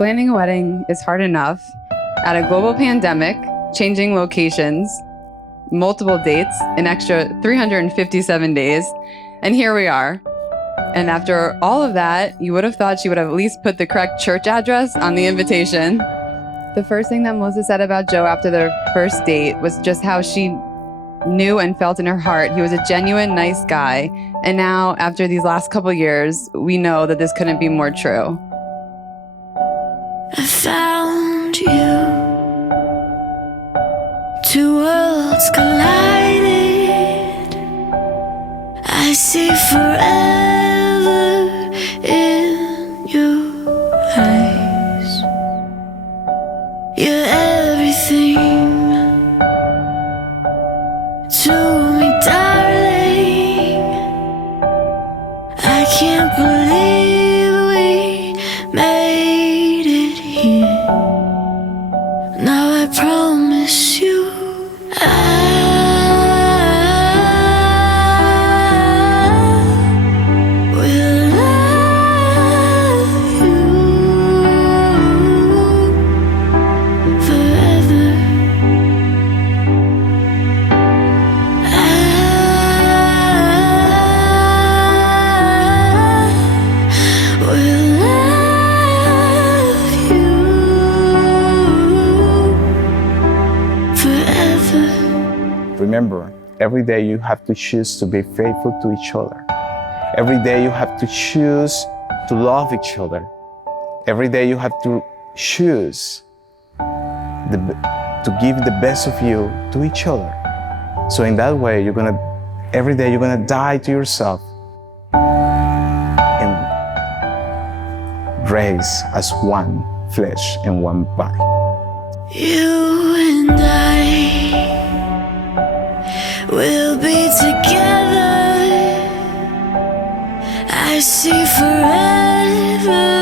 Planning a wedding is hard enough. Add a global pandemic, changing locations, multiple dates, an extra 357 days, and here we are. And after all of that, you would have thought she would have at least put the correct church address on the invitation. The first thing that Melissa said about Joe after their first date was just how she knew and felt in her heart he was a genuine, nice guy. And now, after these last couple years, we know that this couldn't be more true. I found you. Two worlds collided. I see forever in your eyes. You're everything to me, darling. I can't believe we made it here. Now I promise you I will love you forever. I will love you forever. Remember, every day you have to choose to be faithful to each other. Every day you have to choose to love each other. Every day you have to choose to give the best of you to each other. So in that way, every day you're gonna die to yourself and raise as one flesh and one body. You and I will be together. I see forever.